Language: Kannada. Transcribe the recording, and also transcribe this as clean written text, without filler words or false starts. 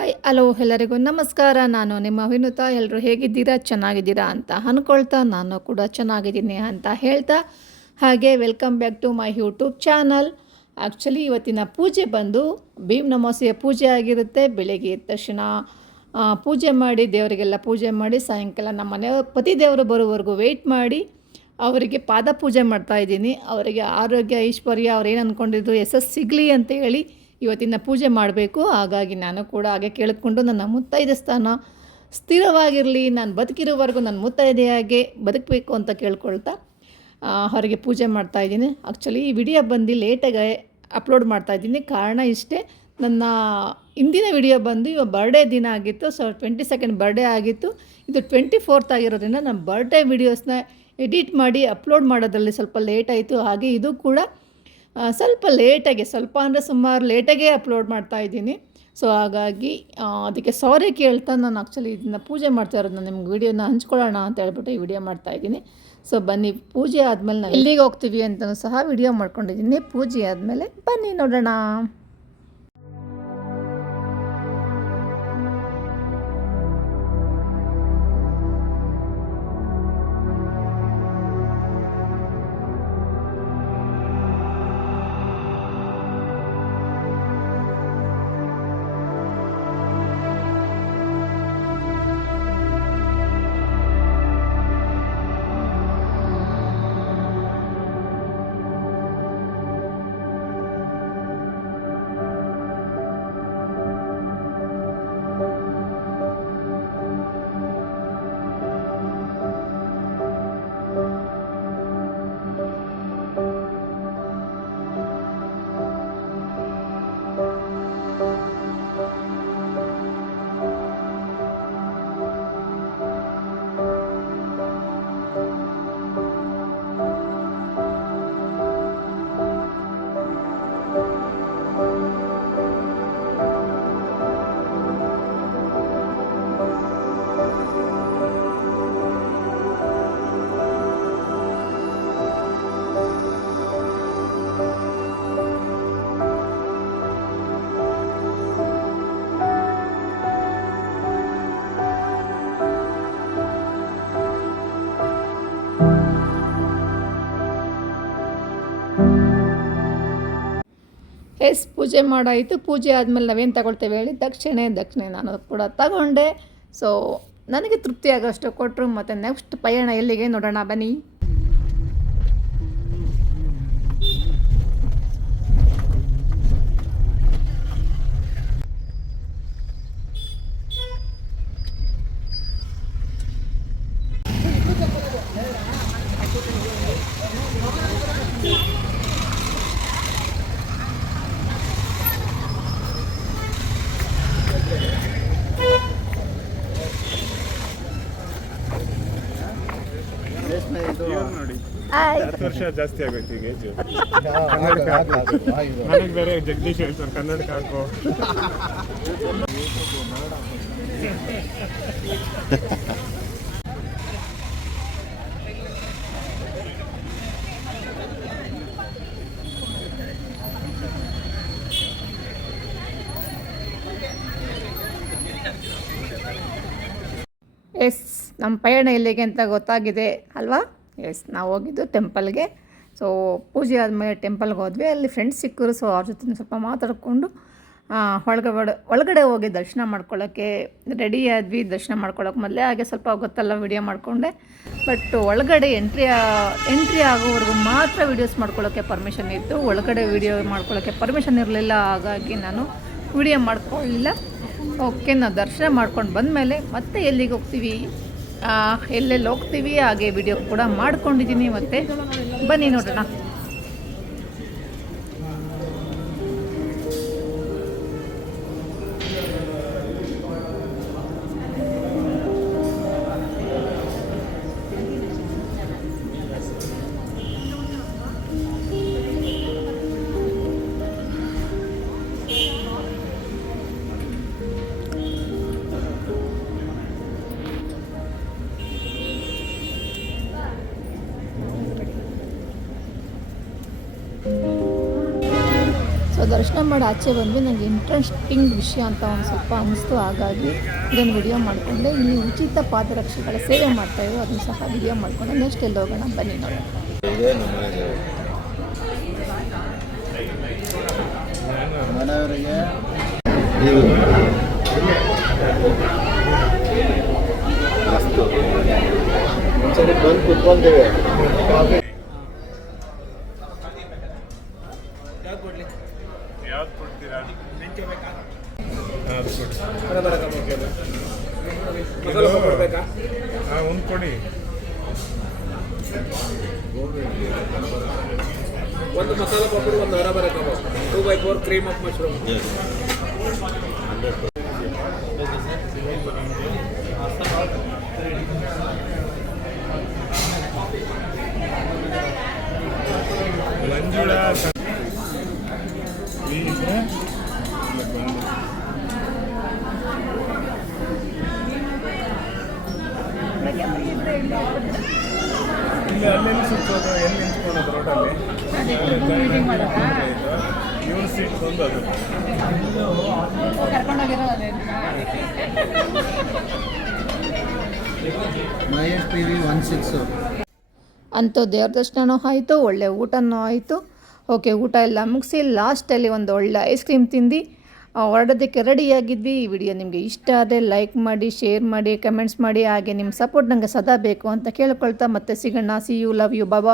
ಹಾಯ್ ಹಲೋ ಎಲ್ಲರಿಗೂ ನಮಸ್ಕಾರ. ನಾನು ನಿಮ್ಮ ವಿನುತಾ. ಎಲ್ಲರೂ ಹೇಗಿದ್ದೀರಾ, ಚೆನ್ನಾಗಿದ್ದೀರಾ ಅಂತ ಅಂದ್ಕೊಳ್ತಾ ನಾನು ಕೂಡ ಚೆನ್ನಾಗಿದ್ದೀನಿ ಅಂತ ಹೇಳ್ತಾ, ಹಾಗೆ welcome back to my YouTube channel. Actually ಇವತ್ತಿನ ಪೂಜೆ ಬಂದು ಭೀಮ್ ನಮೋಸೆಯ ಪೂಜೆ ಆಗಿರುತ್ತೆ. ಬೆಳಗ್ಗೆ ಎದ್ದ ತಕ್ಷಣ ಪೂಜೆ ಮಾಡಿ, ದೇವರಿಗೆಲ್ಲ ಪೂಜೆ ಮಾಡಿ, ಸಾಯಂಕಾಲ ನಮ್ಮ ಮನೆ ಪತಿ ದೇವರು ಬರೋವರೆಗೂ ವೆಯ್ಟ್ ಮಾಡಿ ಅವರಿಗೆ ಪಾದ ಪೂಜೆ ಮಾಡ್ತಾಯಿದ್ದೀನಿ. ಅವರಿಗೆ ಆರೋಗ್ಯ ಐಶ್ವರ್ಯ ಅವ್ರು ಏನು ಅಂದ್ಕೊಂಡಿದ್ದು ಯಶಸ್ಸು ಸಿಗಲಿ ಅಂತ ಹೇಳಿ ಇವತ್ತಿನ ಪೂಜೆ ಮಾಡಬೇಕು. ಹಾಗಾಗಿ ನಾನು ಕೂಡ ಹಾಗೆ ಕೇಳಿಕೊಂಡು ನನ್ನ ಮುತ್ತೈದೆ ಸ್ಥಾನ ಸ್ಥಿರವಾಗಿರಲಿ, ನಾನು ಬದುಕಿರೋವರೆಗೂ ನನ್ನ ಮುತ್ತೈದೆಯಾಗೆ ಬದುಕಬೇಕು ಅಂತ ಕೇಳ್ಕೊಳ್ತಾ ಅವರಿಗೆ ಪೂಜೆ ಮಾಡ್ತಾಯಿದ್ದೀನಿ. ಆ್ಯಕ್ಚುಲಿ ಈ ವಿಡಿಯೋ ಬಂದು ಲೇಟಾಗಿ ಅಪ್ಲೋಡ್ ಮಾಡ್ತಾಯಿದ್ದೀನಿ. ಕಾರಣ ಇಷ್ಟೇ, ನನ್ನ ಹಿಂದಿನ ವಿಡಿಯೋ ಬಂದು ಇವಾಗ ಬರ್ಡೇ ದಿನ ಆಗಿತ್ತು. ಸೊ 22nd ಬರ್ಡೇ ಆಗಿತ್ತು. ಇದು 24th ಆಗಿರೋದ್ರಿಂದ ನಾನು ಬರ್ಡೇ ವಿಡಿಯೋಸ್ನ ಎಡಿಟ್ ಮಾಡಿ ಅಪ್ಲೋಡ್ ಮಾಡೋದ್ರಲ್ಲಿ ಸ್ವಲ್ಪ ಲೇಟ್ ಆಯಿತು. ಹಾಗೆ ಇದು ಕೂಡ ಸ್ವಲ್ಪ ಲೇಟಾಗೆ, ಸ್ವಲ್ಪ ಅಂದರೆ ಸುಮಾರು ಲೇಟಾಗೆ ಅಪ್ಲೋಡ್ ಮಾಡ್ತಾಯಿದ್ದೀನಿ. ಸೊ ಹಾಗಾಗಿ ಅದಕ್ಕೆ ಸಾರಿ ಕೇಳ್ತಾ ನಾನು ಆ್ಯಕ್ಚುಲಿ ಇದನ್ನು ಪೂಜೆ ಮಾಡ್ತಾ ಇರೋದು, ನಾನು ನಿಮ್ಗೆ ವೀಡಿಯೋನ ಹಂಚ್ಕೊಳ್ಳೋಣ ಅಂತ ಹೇಳ್ಬಿಟ್ಟು ಈ ವಿಡಿಯೋ ಮಾಡ್ತಾಯಿದ್ದೀನಿ. ಸೊ ಬನ್ನಿ, ಪೂಜೆ ಆದಮೇಲೆ ನಾವು ಎಲ್ಲಿಗೆ ಹೋಗ್ತೀವಿ ಅಂತಲೂ ಸಹ ವಿಡಿಯೋ ಮಾಡ್ಕೊಂಡಿದ್ದೀನಿ. ಪೂಜೆ ಆದಮೇಲೆ ಬನ್ನಿ ನೋಡೋಣ. ಪೂಜೆ ಮಾಡಾಯಿತು. ಪೂಜೆ ಆದಮೇಲೆ ನಾವೇನು ತಗೊಳ್ತೇವೆ ಹೇಳಿ, ದಕ್ಷಿಣೆ ನಾನು ಕೂಡ ತಗೊಂಡೆ. ಸೊ ನನಗೆ ತೃಪ್ತಿ ಆಗೋಷ್ಟು ಕೊಟ್ಟರು. ಮತ್ತು ನೆಕ್ಸ್ಟ್ ಪಯಣ ಎಲ್ಲಿಗೆ ನೋಡೋಣ ಬನ್ನಿ. ನೋಡಿ, 10 ವರ್ಷ ಜಾಸ್ತಿ ಆಗೋಯ್ತು ಈಗ ಏಜು. ನನಗೆ ಬೇರೆ ಜಗದೀಶ್ ಹೇಳ್ತಾರೆ ಕನ್ನಡಕ್ಕೆ ಹಾಕೋ. ಎಸ್, ನಮ್ಮ ಪಯಣ ಎಲ್ಲಿಗೆ ಅಂತ ಗೊತ್ತಾಗಿದೆ ಅಲ್ವಾ? ಎಸ್, ನಾವು ಹೋಗಿದ್ದು ಟೆಂಪಲ್ಗೆ. ಸೊ ಪೂಜೆ ಆದಮೇಲೆ ಟೆಂಪಲ್ಗೆ ಹೋದ್ವಿ. ಅಲ್ಲಿ ಫ್ರೆಂಡ್ಸ್ ಸಿಕ್ಕರು. ಸೊ ಅವ್ರ ಜೊತೆ ಸ್ವಲ್ಪ ಮಾತಾಡಿಕೊಂಡು ಒಳಗಡೆ ಹೋಗಿ ದರ್ಶನ ಮಾಡ್ಕೊಳ್ಳೋಕ್ಕೆ ರೆಡಿ ಆದ್ವಿ. ದರ್ಶನ ಮಾಡ್ಕೊಳ್ಳೋಕೆ ಮೊದಲೇ ಹಾಗೆ ಸ್ವಲ್ಪ ಗೊತ್ತಲ್ಲ ವಿಡಿಯೋ ಮಾಡಿಕೊಂಡೆ. ಬಟ್ ಒಳಗಡೆ ಎಂಟ್ರಿ ಆಗೋವರೆಗೂ ಮಾತ್ರ ವೀಡಿಯೋಸ್ ಮಾಡ್ಕೊಳ್ಳೋಕ್ಕೆ ಪರ್ಮಿಷನ್ ಇತ್ತು. ಒಳಗಡೆ ವೀಡಿಯೋ ಮಾಡ್ಕೊಳ್ಳೋಕ್ಕೆ ಪರ್ಮಿಷನ್ ಇರಲಿಲ್ಲ. ಹಾಗಾಗಿ ನಾನು ವಿಡಿಯೋ ಮಾಡ್ಕೊಳ್ಳಿಲ್ಲ. ಓಕೆ, ನಾವು ದರ್ಶನ ಮಾಡ್ಕೊಂಡು ಬಂದಮೇಲೆ ಮತ್ತೆ ಎಲ್ಲಿಗೆ ಹೋಗ್ತೀವಿ, ಎಲ್ಲೆಲ್ಲಿ ಹೋಗ್ತೀವಿ ಹಾಗೆ ವಿಡಿಯೋ ಕೂಡ ಮಾಡ್ಕೊಂಡಿದ್ದೀನಿ. ಮತ್ತೆ ಬನ್ನಿ ನೋಡೋಣ. ದರ್ಶನ ಮಾಡಿ ಆಚೆ ಬಂದ್ವಿ. ನನಗೆ ಇಂಟ್ರೆಸ್ಟಿಂಗ್ ವಿಷಯ ಅಂತ ಒಂದು ಸ್ವಲ್ಪ ಅನ್ನಿಸ್ತು, ಹಾಗಾಗಿ ಇದನ್ನು ವಿಡಿಯೋ ಮಾಡಿಕೊಂಡೆ. ಇಲ್ಲಿ ಉಚಿತ ಪಾದರಕ್ಷೆಗಳ ಸೇವೆ ಮಾಡ್ತಾಯಿದ್ರು, ಅದನ್ನು ಸಹ ವಿಡಿಯೋ ಮಾಡಿಕೊಂಡೆ. ನೆಕ್ಸ್ಟ್ ಎಲ್ಲಿ ಹೋಗೋಣ ಬನ್ನಿ ನೋಡೋಣ. ಮನೆಯವರಿಗೆ ಒಂದ್ಸರಿ ಬಂದು ಕುತ್ಕೊಂತೇವೆ. ಯಾವ್ದು ಕೊಡ್ತೀರಾ? ಹಾಂ, ಒಂದು ಕೊಡಿ. ಒಂದು ಮಸಾಲ ಪಕೋಡಿ, ಒಂದು ಹರಬರ ಕಬಾಬ್, 2x4 cream of mushroom. Manjula please ಇಲ್ಲ, ಅಲ್ಲೆಲ್ಲಿ ಸುತ್ತೋದು, ಎಲ್ಲಿ ನಿಂತ್ಕೊಳ್ಳೋದು ರೋಡಲ್ಲಿ? ಇವ್ರ ಸೀಟ್ ಬಂದು ಅದು ಮಹೇಶ್ PV 16. ಅಂತೂ ದೇವ್ರ ದರ್ಶನನೂ ಆಯಿತು, ಒಳ್ಳೆ ಊಟನೂ ಆಯಿತು. ಓಕೆ, ಊಟ ಎಲ್ಲ ಮುಗಿಸಿ ಲಾಸ್ಟಲ್ಲಿ ಒಂದು ಒಳ್ಳೆ ಐಸ್ ಕ್ರೀಮ್ ತಿಂದು ಹೊರಡೋದಕ್ಕೆ ರೆಡಿಯಾಗಿದ್ವಿ. ಈ ವಿಡಿಯೋ ನಿಮಗೆ ಇಷ್ಟ ಆದರೆ ಲೈಕ್ ಮಾಡಿ, ಶೇರ್ ಮಾಡಿ, ಕಮೆಂಟ್ಸ್ ಮಾಡಿ. ಹಾಗೆ ನಿಮ್ಮ ಸಪೋರ್ಟ್ ನನಗೆ ಸದಾ ಬೇಕು ಅಂತ ಕೇಳ್ಕೊಳ್ತಾ ಮತ್ತೆ ಸಿಗೋಣ. See you, love you, bye.